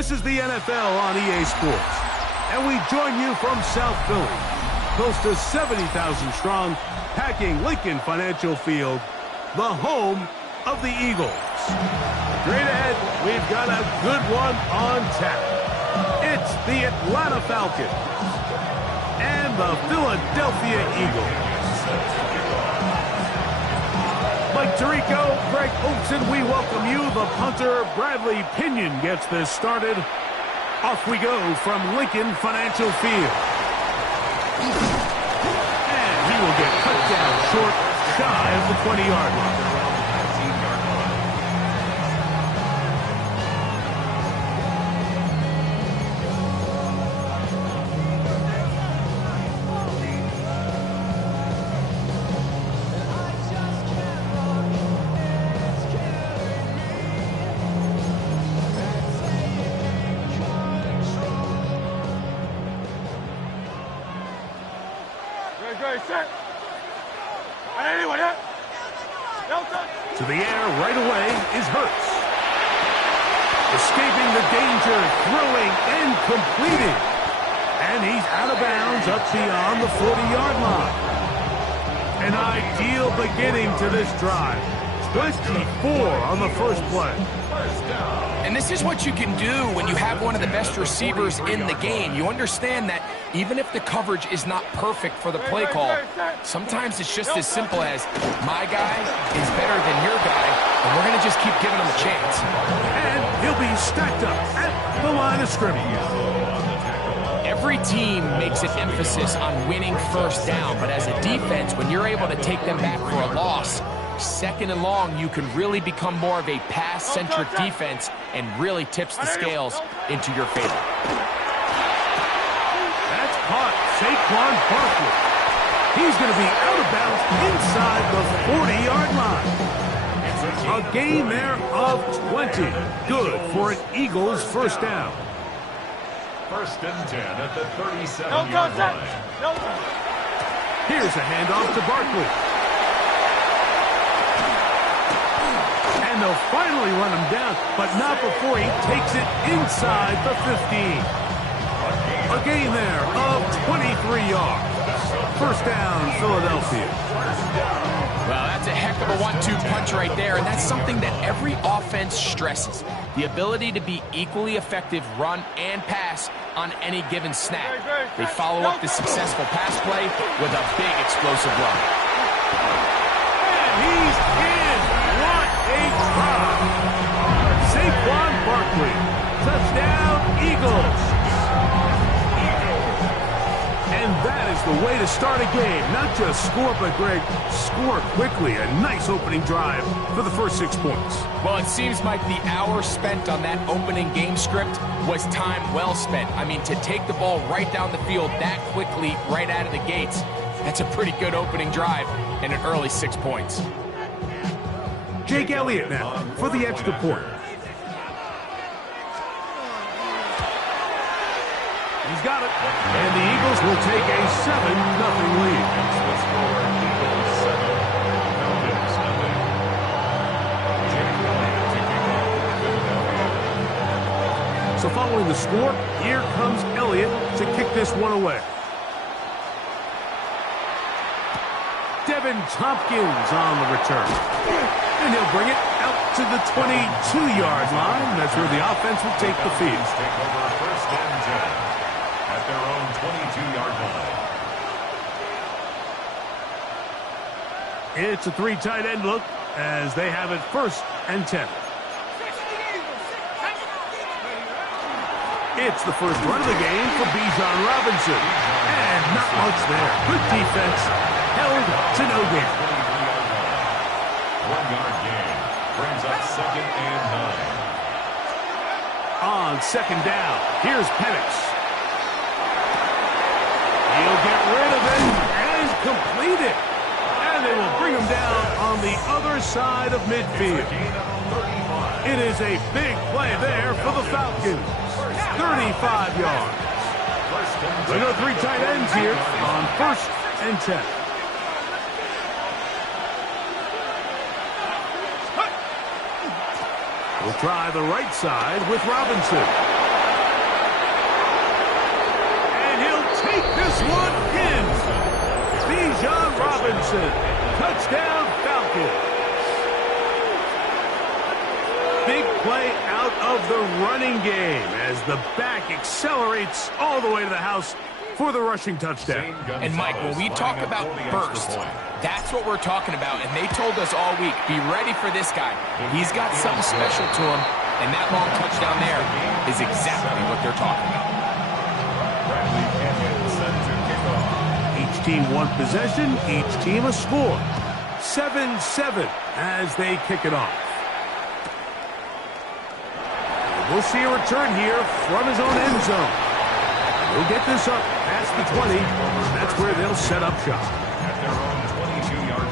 This is the NFL on EA Sports, and we join you from South Philly, close to 70,000 strong, packing Lincoln Financial Field, the home of the Eagles. Straight ahead, we've got a good one on tap. It's the Atlanta Falcons and the Philadelphia Eagles. Mike Tirico, Greg Olson, we welcome you. The punter, Bradley Pinion, gets this started. Off we go from Lincoln Financial Field. And he will get cut down short, shy of the 20-yard line. To the air right away is Hurts. Escaping the danger, throwing and completing. And he's out of bounds up beyond the 40-yard line. An ideal beginning to this drive. 24 on the first play. And this is what you can do when you have one of the best receivers in the game. You understand that even if the coverage is not perfect for the play call, sometimes it's just as simple as my guy is better than your guy, and we're going to just keep giving him a chance. And he'll be stacked up at the line of scrimmage. Every team makes an emphasis on winning first down, but as a defense, when you're able to take them back for a loss, second and long, you can really become more of a pass-centric defense and really tips the scales into your favor. That's caught. Saquon Barkley. He's going to be out of bounds inside the 40-yard line. A gain there of 20. Good for an Eagles first down. First and 10 at the 37-yard line. Here's a handoff to Barkley. And they'll finally run him down, but not before he takes it inside the 15. A gain there of 23 yards. First down, Philadelphia. Well, that's a heck of a 1-2 punch right there, and that's something that every offense stresses. The ability to be equally effective run and pass on any given snap. They follow up the successful pass play with a big explosive run. And he's in. What a drop. Saquon Barkley. Touchdown, Eagles. And that is the way to start a game. Not just score, but, Greg, score quickly. A nice opening drive for the first 6 points. Well, it seems like the hour spent on that opening game script was time well spent. I mean, to take the ball right down the field that quickly, right out of the gates, that's a pretty good opening drive and an early 6 points. Jake Elliott now for the extra point. He's got it. And the Eagles will take a 7-0 lead. So following the score, here comes Elliott to kick this one away. Devin Tompkins on the return. And he'll bring it out to the 22-yard line. That's where the offense will take the field. Take over first and 10 at their own 22-yard line. It's a 3 tight end look as they have it first and 10. It's the first run of the game for Bijan Robinson. And not much there. Good defense. Held to no gain. 1-yard gain brings up second and 9. On second down, here's Penix. He'll get rid of it and complete it. And they will bring him down on the other side of midfield. It is a big play there for the Falcons. 35 yards. We go 3 tight ends here on first and 10. We'll try the right side with Robinson. This one in. Bijan Robinson. Touchdown, Falcons. Big play out of the running game as the back accelerates all the way to the house for the rushing touchdown. And Mike, when we talk about burst, that's what we're talking about. And they told us all week, be ready for this guy. He's got something special to him. And that long touchdown there is exactly what they're talking about. Each team one possession, each team a score. 7-7 as they kick it off. We'll see a return here from his own end zone. He'll get this up past the 20. That's where they'll set up shop. At their own 22-yard line.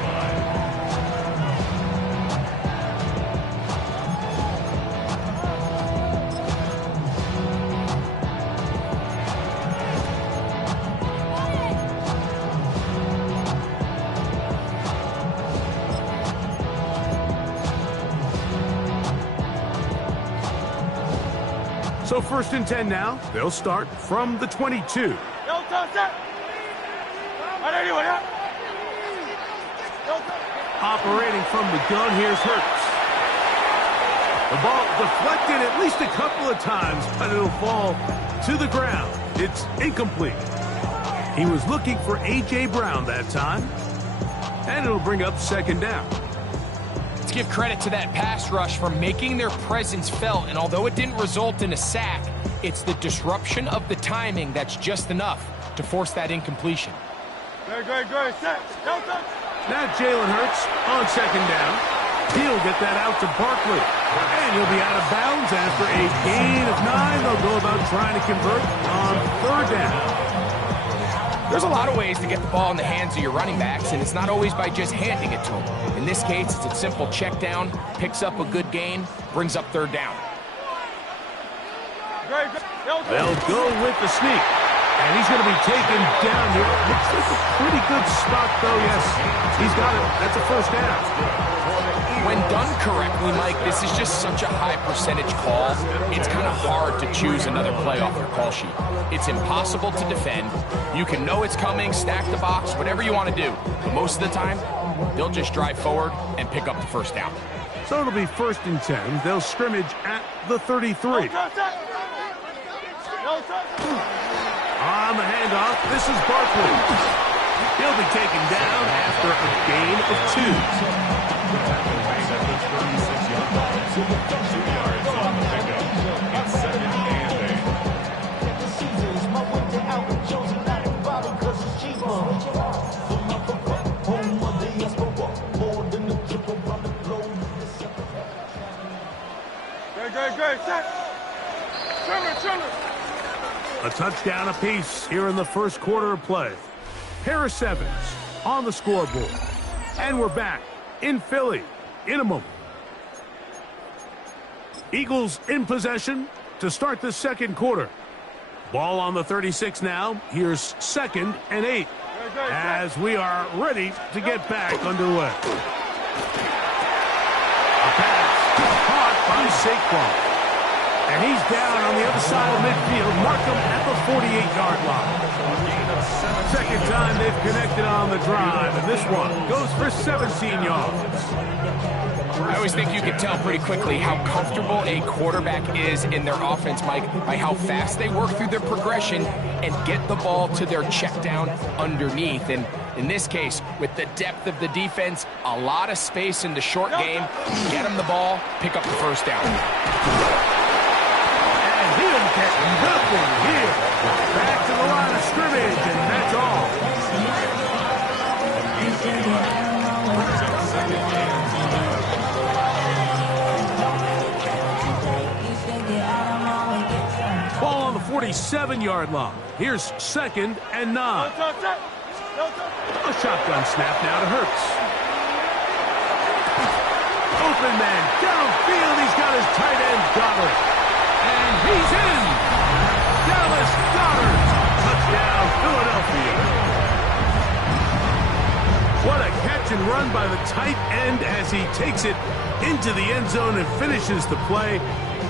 So 1st and 10 now. They'll start from the 22. Operating from the gun, here's Hurts. The ball deflected at least a couple of times, but it'll fall to the ground. It's incomplete. He was looking for A.J. Brown that time, and it'll bring up 2nd down. Let's give credit to that pass rush for making their presence felt, and although it didn't result in a sack, it's the disruption of the timing that's just enough to force that incompletion. Now Jalen Hurts on 2nd down. He'll get that out to Barkley, and he'll be out of bounds after a gain of 9. They'll go about trying to convert on 3rd down. There's a lot of ways to get the ball in the hands of your running backs, and it's not always by just handing it to them. In this case, it's a simple check down, picks up a good gain, brings up 3rd down. They'll go with the sneak, and he's going to be taken down here. Looks like a pretty good spot, though. Yes, he's got it. That's a 1st down. When done correctly, Mike, this is just such a high percentage call. It's kind of hard to choose another play off your call sheet. It's impossible to defend. You can know it's coming, stack the box, whatever you want to do. But most of the time, they'll just drive forward and pick up the 1st down. So it'll be 1st and 10. They'll scrimmage at the 33. On the handoff, this is Barkley. He'll be taken down after a gain of 2. A touchdown apiece here in the 1st quarter of play. Harris Evans on the scoreboard. And we're back in Philly in a moment. Eagles in possession to start the 2nd quarter. Ball on the 36 now. Here's 2nd and 8 as we are ready to get back underway. A pass caught by Saquon. And he's down on the other side of midfield. Mark him at the 48-yard line. 2nd time they've connected on the drive, and this one goes for 17 yards. I always think you can tell pretty quickly how comfortable a quarterback is in their offense, Mike, by how fast they work through their progression and get the ball to their check down underneath. And in this case, with the depth of the defense, a lot of space in the short game, get them the ball, pick up the 1st down. And he'll get nothing here. Back to the line of scrimmage, and that's all. Ball on the 47-yard line. Here's 2nd and 9. A shotgun snap now to Hurts. Open man downfield. He's got his tight end Goddard. And he's in. Dallas Goddard. Touchdown, Philadelphia. What a catch and run by the tight end as he takes it into the end zone and finishes the play.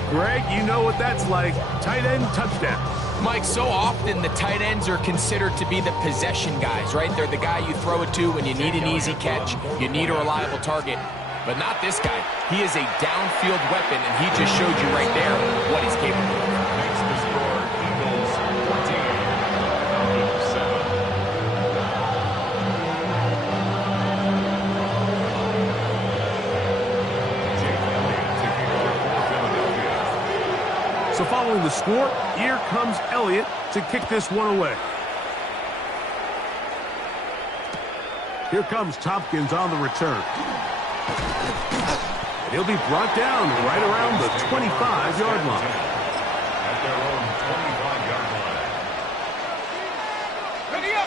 Greg, you know what that's like. Tight end touchdown. Mike, so often the tight ends are considered to be the possession guys, right? They're the guy you throw it to when you need an easy catch, you need a reliable target. But not this guy. He is a downfield weapon, and he just showed you right there what he's capable of. Makes the score Eagles 14, Falcons 7. Jake Elliott taking over for Philadelphia. So following the score, here comes Elliott to kick this one away. Here comes Tompkins on the return. And he'll be brought down right around the 25-yard line. At their own 25-yard line. Ready up!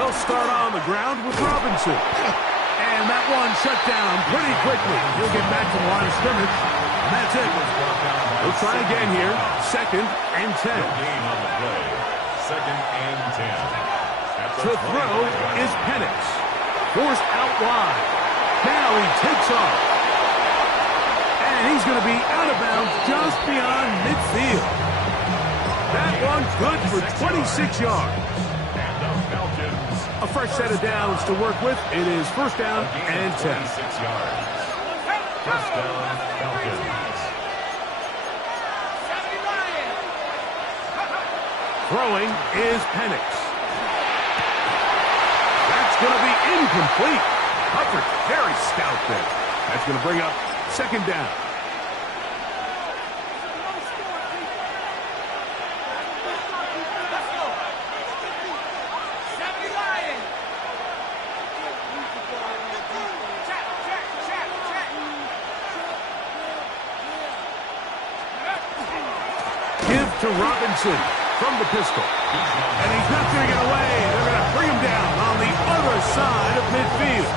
They'll start on the ground with Robinson. And that one shut down pretty quickly. He'll get back to the line of scrimmage. And that's it. He'll try again here. 2nd and 10. Gain on the play. 2nd and 10. To throw is Penix. Forced out wide. Now he takes off. And he's going to be out of bounds just beyond midfield. That one good for 26 yards. And the Falcons. A fresh set of downs to work with. It is 1st down and 10. 26 yards. 1st down, Falcons. Throwing is Penix. That's going to be incomplete. Coverage very stout there. That's going to bring up 2nd down. Give to Robinson from the pistol. And he's not going to get away. They're going to bring him down on the other side of midfield.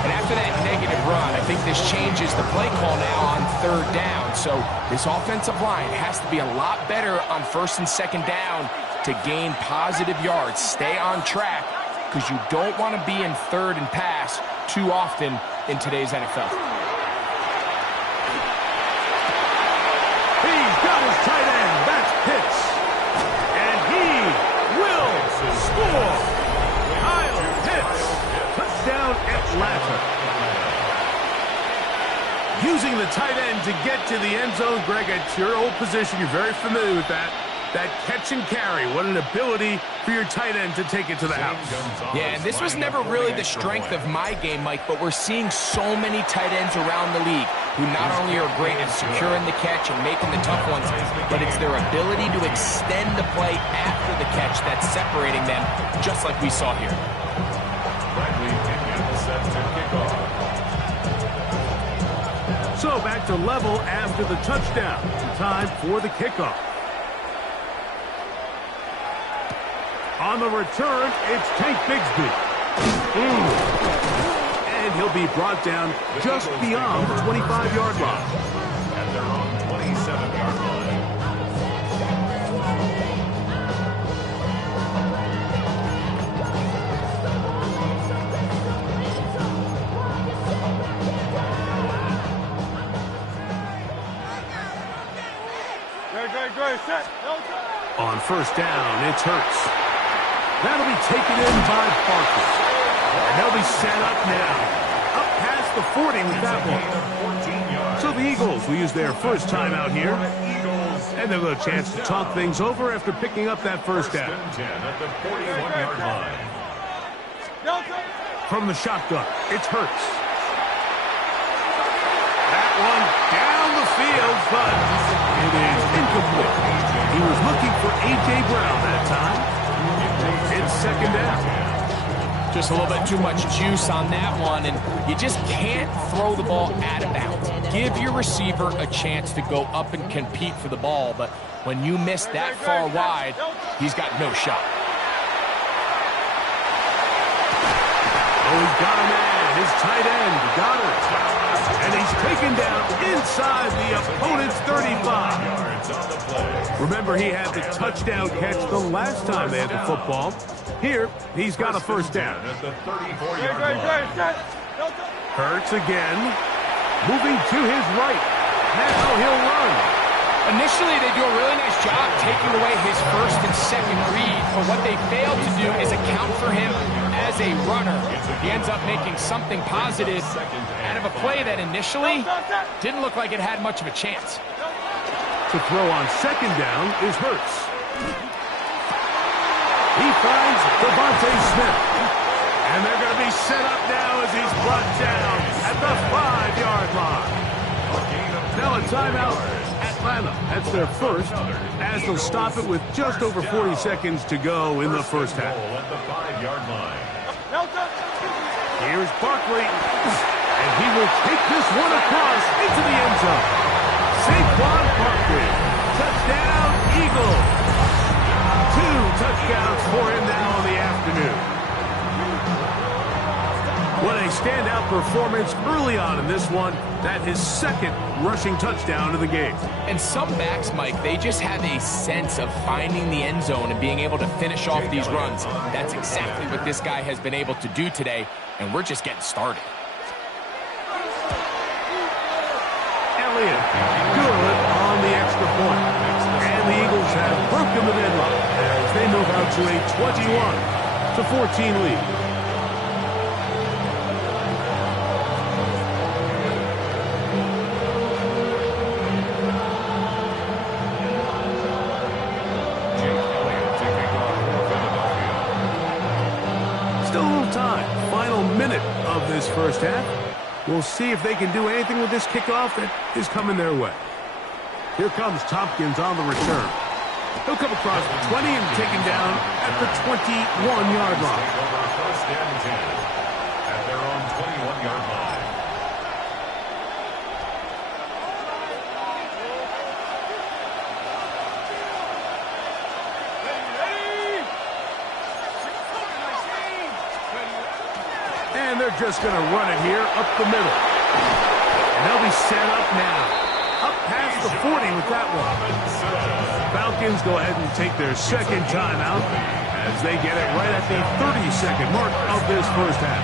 And after that negative run, I think this changes the play call now on 3rd down. So this offensive line has to be a lot better on 1st and 2nd down to gain positive yards. Stay on track because you don't want to be in 3rd and pass too often in today's NFL. He's got his tight end. That's Pitts. And he will score. Kyle Pitts. Touchdown Atlanta. Using the tight end to get to the end zone, Greg, at your old position, you're very familiar with that. That catch and carry, what an ability for your tight end to take it to the house. Yeah, and this was never really the strength of my game, Mike, but we're seeing so many tight ends around the league who not only are great at securing the catch and making the tough ones, but it's their ability to extend the play after the catch that's separating them, just like we saw here. Bradley Pinion set to kick off. So back to level after the touchdown. Time for the kickoff. On the return, it's Tank Bigsby. And he'll be brought down just beyond the 25-yard line. At their own 27-yard line. On 1st down, it's Hurts. That'll be taken in by Barkley. And they'll be set up now. Up past the 40 with that one. So the Eagles will use their first time out here. And they'll get a chance to talk things over after picking up that 1st down. At the 41-yard line. From the shotgun, it's Hurts. That one down the field, but it is incomplete. He was looking for A.J. Brown that time. It's 2nd down. Just a little bit too much juice on that one, and you just can't throw the ball out of bounds. Give your receiver a chance to go up and compete for the ball, but when you miss that far wide, he's got no shot. Oh, he got a man. His tight end got it. And he's taken down inside the opponent's 35. Remember, he had the touchdown catch the last time they had the football. Here, he's got a 1st down. At the 34-yard line. Hurts again. Moving to his right. Now he'll run. Initially, they do a really nice job taking away his first and second read, but what they failed to do is account for him as a runner. He ends up making something positive out of a play that initially didn't look like it had much of a chance. To throw on second down is Hurts. He finds Devontae Smith. And they're going to be set up now as he's brought down at the 5-yard line. Now a timeout. Atlanta, that's their first, as they'll stop it with just over 40 seconds to go in the first half. Here's Barkley, and he will take this one across into the end zone. Saquon Barkley, touchdown Eagles. 2 touchdowns for him now in the afternoon. What a standout performance early on in this one. That his second rushing touchdown of the game. And some backs, Mike, they just have a sense of finding the end zone and being able to finish off these runs. That's exactly what this guy has been able to do today, and we're just getting started. Elliott, good on the extra point. And the Eagles have broken the deadlock as they move out to a 21-14 lead. Of this first half. We'll see if they can do anything with this kickoff that is coming their way. Here comes Tompkins on the return. He'll come across the 20 and taken down at the 21-yard line. First and 10 at their own 21-yard line. And they're just going to run it here up the middle. And they'll be set up now. Up past the 40 with that one. Falcons go ahead and take their second timeout as they get it right at the 30-second mark of this first half.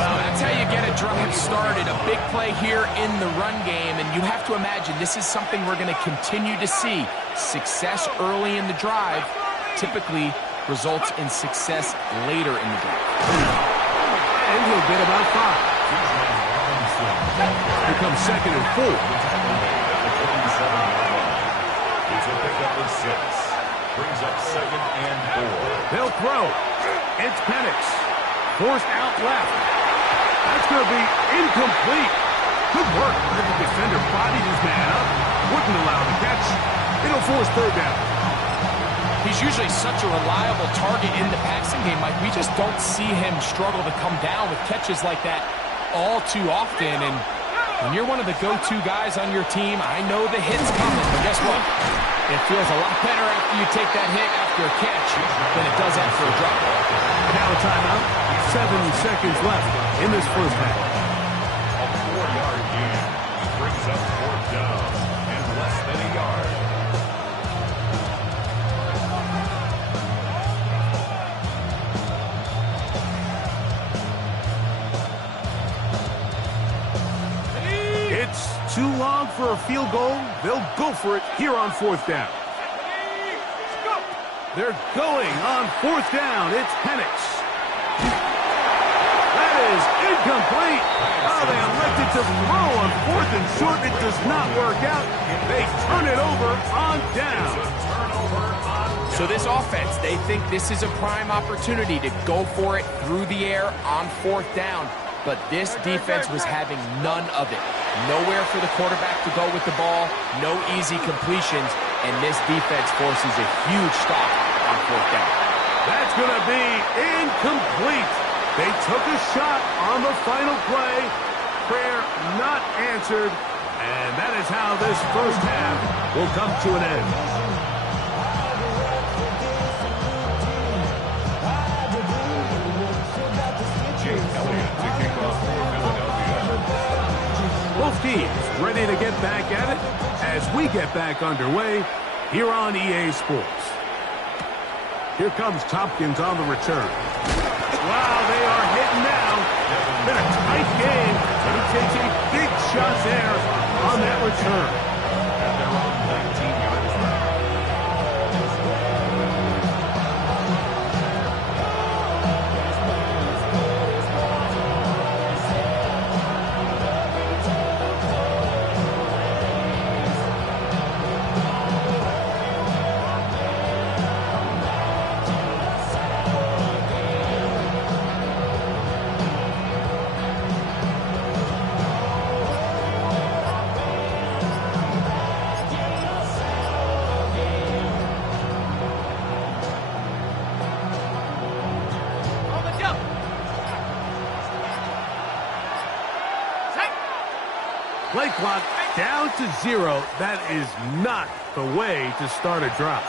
Well, that's how you get a drive started. A big play here in the run game, and you have to imagine this is something we're going to continue to see. Success early in the drive typically results in success later in the drive. And he'll get about 5. Here comes second and 4. It's a pickup of 6. Brings up second and 4. They'll throw. It's Penix. Forced out left. That's going to be incomplete. Good work. The defender bodied his man up. Wouldn't allow the catch. It'll force third down. He's usually such a reliable target in the passing game, Mike. We just don't see him struggle to come down with catches like that all too often. And when you're one of the go-to guys on your team, I know the hit's coming. But guess what? It feels a lot better after you take that hit after a catch than it does after a drop. Now a timeout. 7 seconds left in this first half. A 4-yard gain. Brings up fourth down and less than a yard. Too long for a field goal. They'll go for it here on fourth down. They're going on fourth down. It's Penix. That is incomplete. Oh, they elected to throw on fourth and short. It does not work out. They turn it over on down. So this offense, they think this is a prime opportunity to go for it through the air on fourth down. But this defense was having none of it. Nowhere for the quarterback to go with the ball, no easy completions, and this defense forces a huge stop on fourth down. That's going to be incomplete. They took a shot on the final play. Prayer not answered, and that is how this first half will come to an end. Both teams ready to get back at it as we get back underway here on EA Sports. Here comes Tompkins on the return. Wow, they are hitting now. Been a tight game. And he takes a big shot there on that return. At their own 19-yard line. Play clock down to 0. That is not the way to start a drive.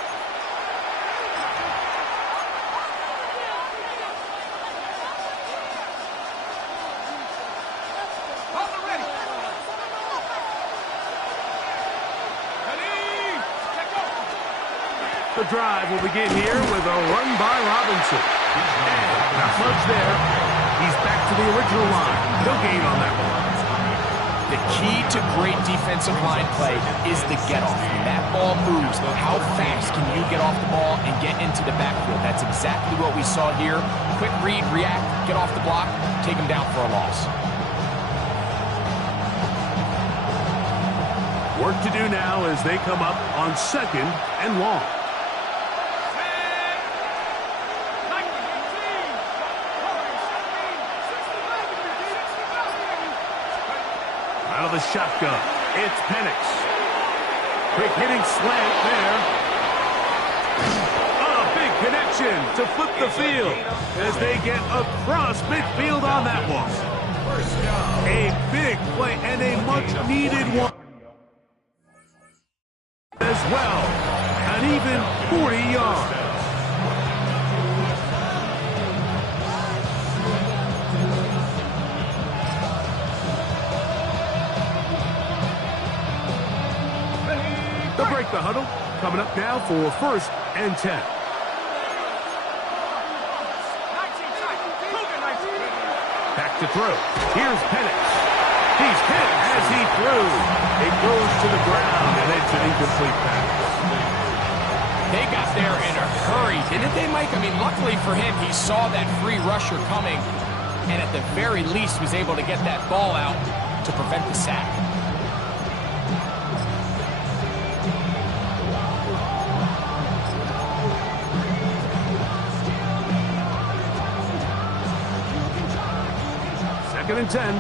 The drive will begin here with a run by Robinson. And not much there. He's back to the original line. No gain on that one. The key to great defensive line play is the get-off. When that ball moves, how fast can you get off the ball and get into the backfield? That's exactly what we saw here. Quick read, react, get off the block, take him down for a loss. Work to do now as they come up on 2nd and long. Out of the shotgun, it's Penix. Quick hitting slant there. A big connection to flip the field as they get across midfield on that one. A big play and a much needed one as well. An even 40 yards. They'll break the huddle. Coming up now for 1st and 10. Back to throw. Here's Penix. He's hit as he threw. It goes to the ground, and it's an incomplete pass. They got there in a hurry, didn't they, Mike? I mean, luckily for him, he saw that free rusher coming, and at the very least was able to get that ball out to prevent the sack. Second and 10.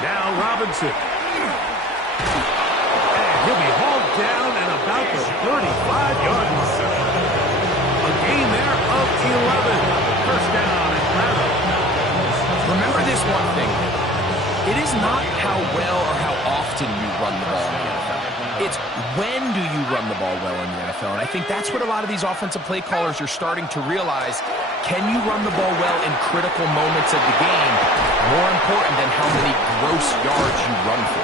Now Robinson. And he'll be hauled down at about the 35-yard line. A gain there of 11. First down and 11. Remember this one thing. It is not how well or how often you run the ball in the NFL. It's when do you run the ball well in the NFL. And I think that's what a lot of these offensive play callers are starting to realize. Can you run the ball well in critical moments of the game? More important than how many gross yards you run for.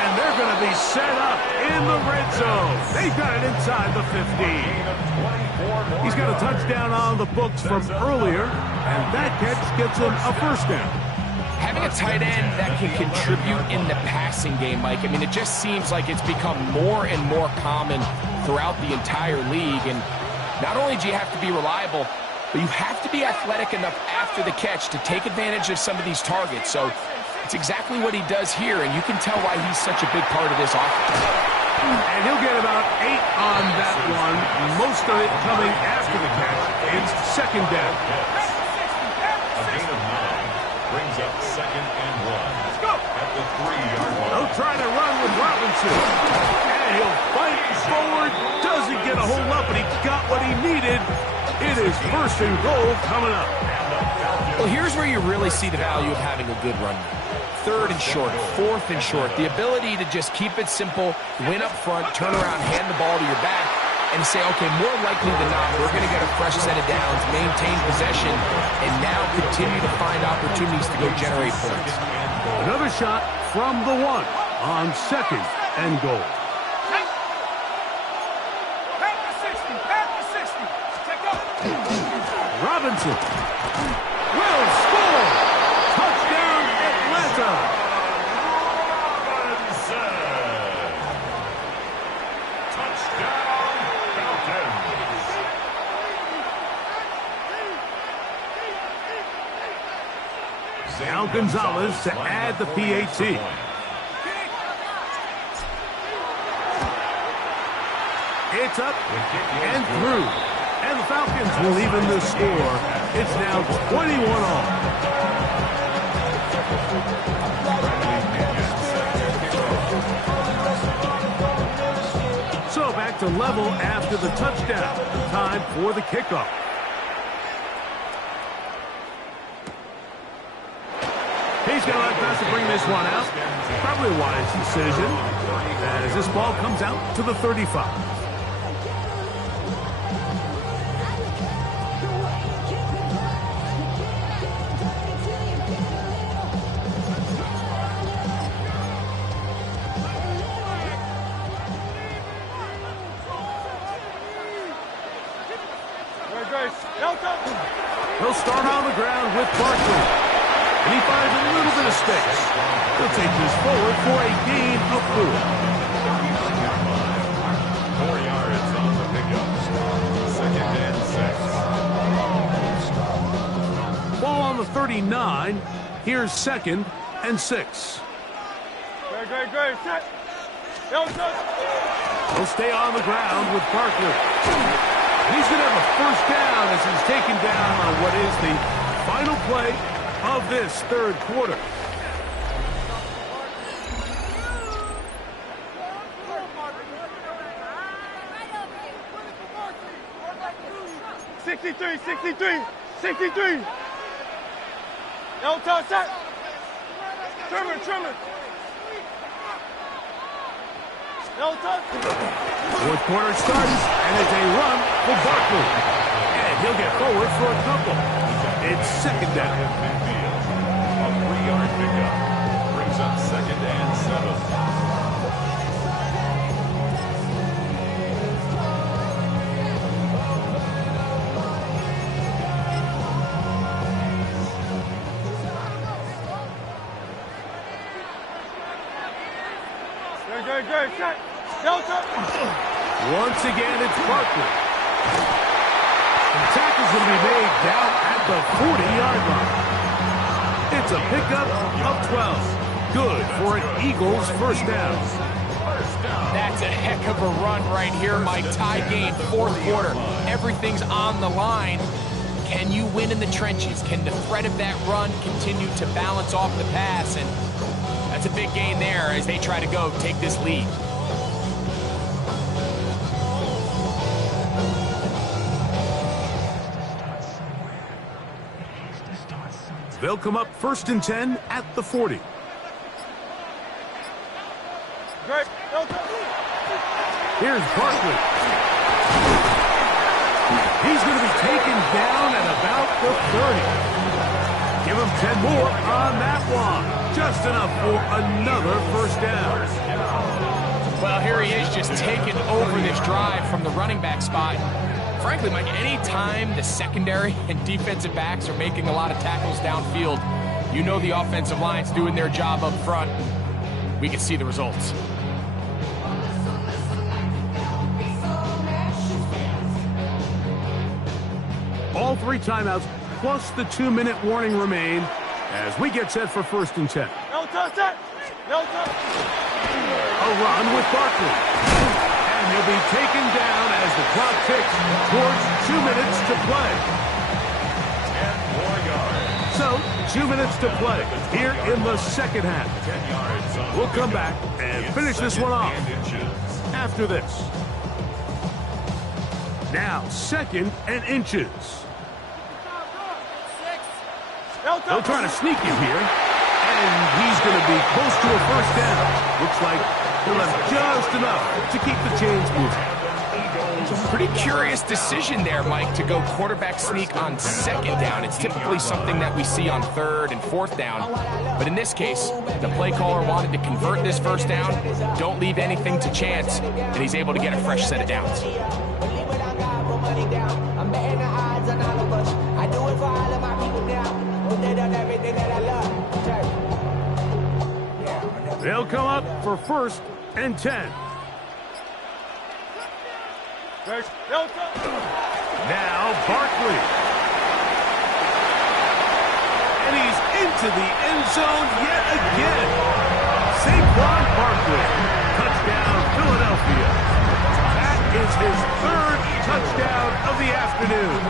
And they're going to be set up in the red zone. They've got it inside the 15. He's got a touchdown on the books from earlier, and that catch gets him a first down. Having a tight end that can contribute in the passing game, Mike, I mean, it just seems like it's become more and more common throughout the entire league. And not only do you have to be reliable, but you have to be athletic enough after the catch to take advantage of some of these targets. So it's exactly what he does here, and you can tell why he's such a big part of this offense. And he'll get about 8 on that one, most of it coming after the catch. It's second down. A gain of 9 brings up 2nd and 1. Let's go. At the 3-yard line. They'll try to run with Robinson. And he'll fight forward. Doesn't get a whole lot, but he got what he needed. It is 1st and goal coming up. Well, here's where you really see the value of having a good run. 3rd and short, 4th and short. The ability to just keep it simple, win up front, turn around, hand the ball to your back, and say, okay, more likely than not, we're going to get a fresh set of downs, maintain possession, and now continue to find opportunities to go generate points. Another shot from the 1 on 2nd and goal. Wilson will score. Touchdown, Atlanta. Touchdown, Falcons. Now Gonzalez to add the PAT. It's up and through. And the Falcons will even the score. It's now 21 all. So back to level after the touchdown. Time for the kickoff. He's going to let pass to bring this one out. Probably a wise decision as this ball comes out to the 35. He'll start on the ground with Barkley. And he finds a little bit of space. He'll take this forward for a gain of 4. 4 yards on the pickup. 2nd and 6. Ball on the 39. Here's 2nd and 6. Great. Set. He'll stay on the ground with Barkley. He's going to have a first down as he's taken down on what is the final play of this third quarter. $63. Elton, set. Trimmer. Fourth quarter starts, and it's a run for Barkley. And he'll get forward for a couple. It's 2nd down. A 3-yard pickup brings up 2nd and 7. Great. Set. Delta. Once again, it's Barkley. The tackle's going to be made down at the 40-yard line. It's a pickup of 12. Good for an Eagles first down. That's a heck of a run right here, Mike. Tie game, fourth quarter. Everything's on the line. Can you win in the trenches? Can the threat of that run continue to balance off the pass? And that's a big gain there as they try to go take this lead. They'll come up 1st and 10 at the 40. Great. Here's Barkley. He's going to be taken down at about the 30. Give him 10 more on that one. Just enough for another first down. Well, here he is just taking over this drive from the running back spot. Frankly, Mike, any time the secondary and defensive backs are making a lot of tackles downfield, you know the offensive line's doing their job up front. We can see the results. All 3 timeouts plus the 2-minute warning remain as we get set for 1st and 10. A run with Barkley. And he'll be taken down as the clock ticks towards 2 minutes to play. 10 more yards. So, 2 minutes to play here in the second half. 10 yards on We'll come back and finish this one off after this. Now, 2nd and inches. They'll try to sneak him here, and he's going to be close to a first down. Looks like he'll have just enough to keep the chains moving. Pretty curious decision there, Mike, to go quarterback sneak on 2nd down. It's typically something that we see on 3rd and 4th down. But in this case, the play caller wanted to convert this first down, don't leave anything to chance, and he's able to get a fresh set of downs. They'll come up for 1st and 10. Now Barkley. And he's into the end zone yet again. Saquon Barkley. Touchdown, Philadelphia. That is his 3rd touchdown of the afternoon.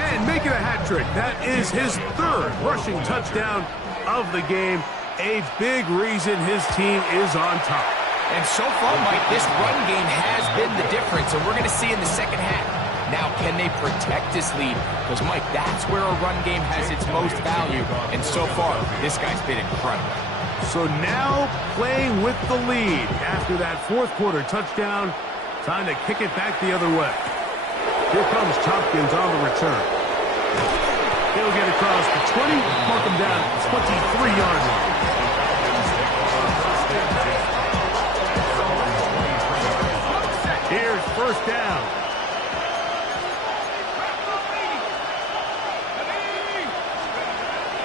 And making a hat trick. That is his 3rd rushing touchdown of the game. A big reason his team is on top. And so far, Mike, this run game has been the difference, and we're going to see in the second half. Now, can they protect this lead? Because, Mike, that's where a run game has its most value. And so far, this guy's been incredible. So now playing with the lead after that 4th quarter touchdown. Time to kick it back the other way. Here comes Tompkins on the return. He'll get across the 20, mark him down at the 23-yard line. Here's 1st down.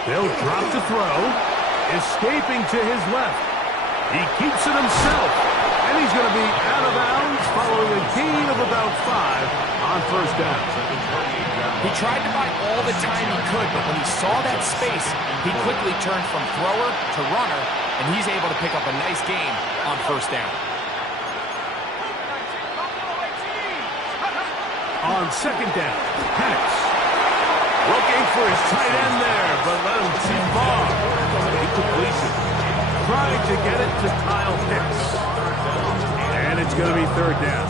They'll drop to throw. Escaping to his left. He keeps it himself. And he's going to be out of bounds following a gain of about 5 on 1st down. He tried to buy all the time he could, but when he saw that space, he quickly turned from thrower to runner, and he's able to pick up a nice gain on 1st down. On 2nd down, Penix. Looking for his tight end there, but let him too far. Incompletion. Trying to get it to Kyle Pitts. And it's going to be 3rd down.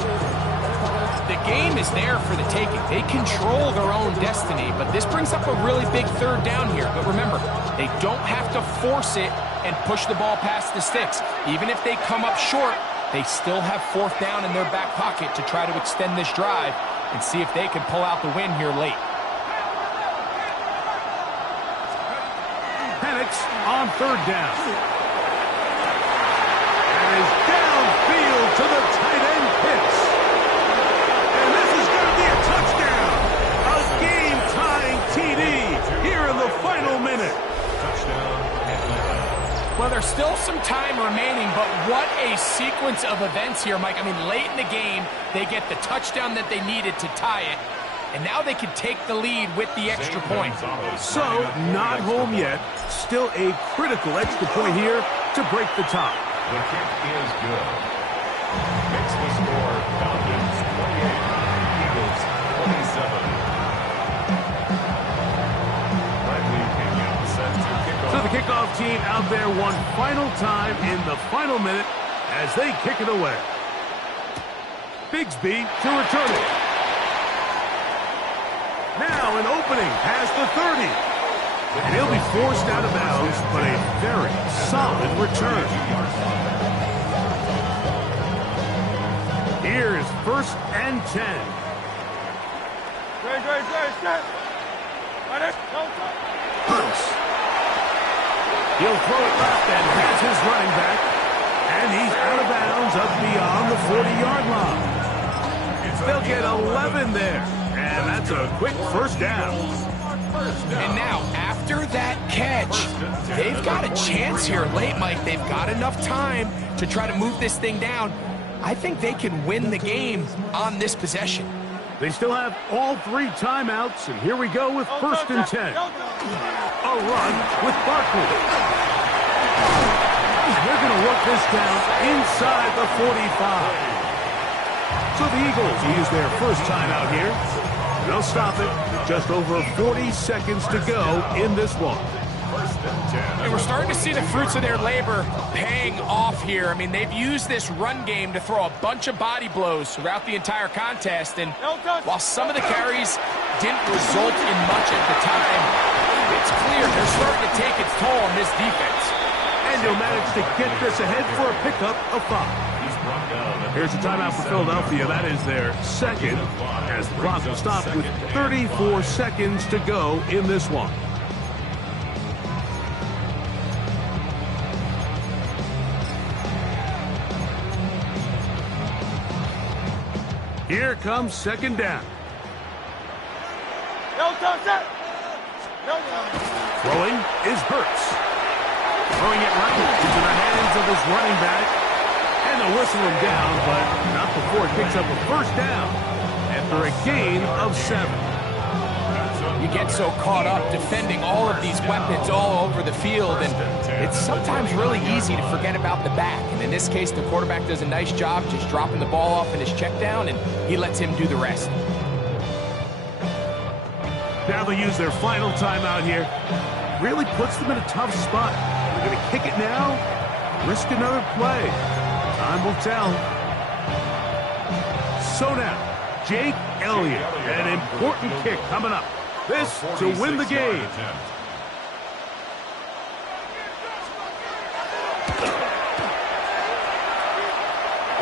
The game is there for the taking. They control their own destiny, but this brings up a really big 3rd down here. But remember, they don't have to force it and push the ball past the sticks. Even if they come up short, they still have 4th down in their back pocket to try to extend this drive and see if they can pull out the win here late. Penix on 3rd down. And is downfield to the tight end Pitts. And this is going to be a touchdown. A game-tying TD here in the final minute. Touchdown, Atlanta. Well, there's still some time remaining, but what a sequence of events here, Mike. I mean, late in the game, they get the touchdown that they needed to tie it, and now they can take the lead with the extra point. So, not home yet. Still a critical extra point here to break the tie. The kick is good. Makes the score Falcons 28, Eagles 27. So the kickoff team out there one final time in the final minute as they kick it away. Bigsby to return it. Now an opening past the 30. And he'll be forced out of bounds, but a very solid return. Here's 1st and 10. Great, set. Hurts. He'll throw it left and has his running back. And he's out of bounds up beyond the 40-yard line. They'll get 11 there. And that's a quick 1st down. And now, after that catch, they've got a chance here late, Mike. They've got enough time to try to move this thing down. I think they can win the game on this possession. They still have all 3 timeouts, and here we go with 1st and 10. A run with Barkley. They're going to work this down inside the 45. So the Eagles use their 1st timeout here. They'll stop it with just over 40 seconds to go in this one. And we're starting to see the fruits of their labor paying off here. I mean, they've used this run game to throw a bunch of body blows throughout the entire contest. And while some of the carries didn't result in much at the time, it's clear they're starting to take its toll on this defense. And he'll manage to get this ahead for a pickup of 5. Here's a timeout for Philadelphia. That is their 2nd, as the clock will stop with 34 seconds to go in this one. Here comes 2nd down. Throwing is Hurts. Throwing it right into the hands of his running back. And they'll whistle him down, but not before it picks up a first down after a gain of 7. You get so caught up defending all of these weapons all over the field, and it's sometimes really easy to forget about the back. And in this case, the quarterback does a nice job just dropping the ball off in his check down, and he lets him do the rest. Now they'll use their final timeout here. Really puts them in a tough spot. They're going to kick it now, risk another play. Time will tell. So now, Jake Elliott, an important kick coming up. This to win the game.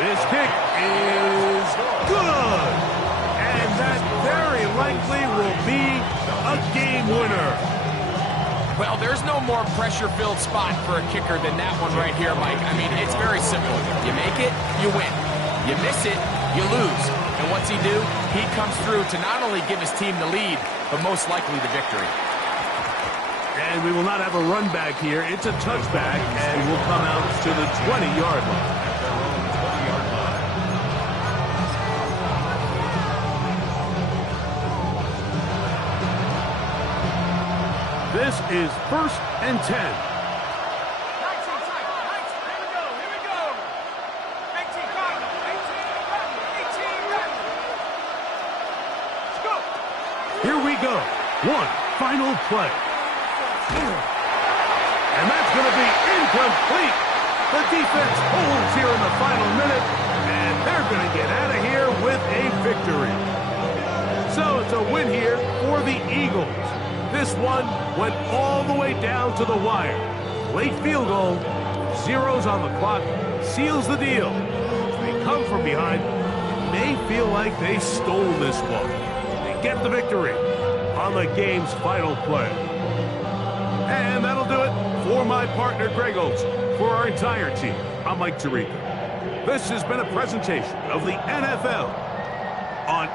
This kick is good. And that very likely will be a game winner. Well, there's no more pressure-filled spot for a kicker than that one right here, Mike. I mean, it's very simple. You make it, you win. You miss it, you lose. And what's he do? He comes through to not only give his team the lead, but most likely the victory. And we will not have a run back here. It's a touchback, and we'll come out to the 20-yard line. This is 1st and 10. Here we go. One final play. And that's going to be incomplete. The defense holds here in the final minute, and they're going to get out of here with a victory. So it's a win here for the Eagles. This one went all the way down to the wire. Late field goal, zeros on the clock, seals the deal. They come from behind, may feel like they stole this one. They get the victory on the game's final play. And that'll do it for my partner, Greg Oates. For our entire team, I'm Mike Tirico. This has been a presentation of the NFL on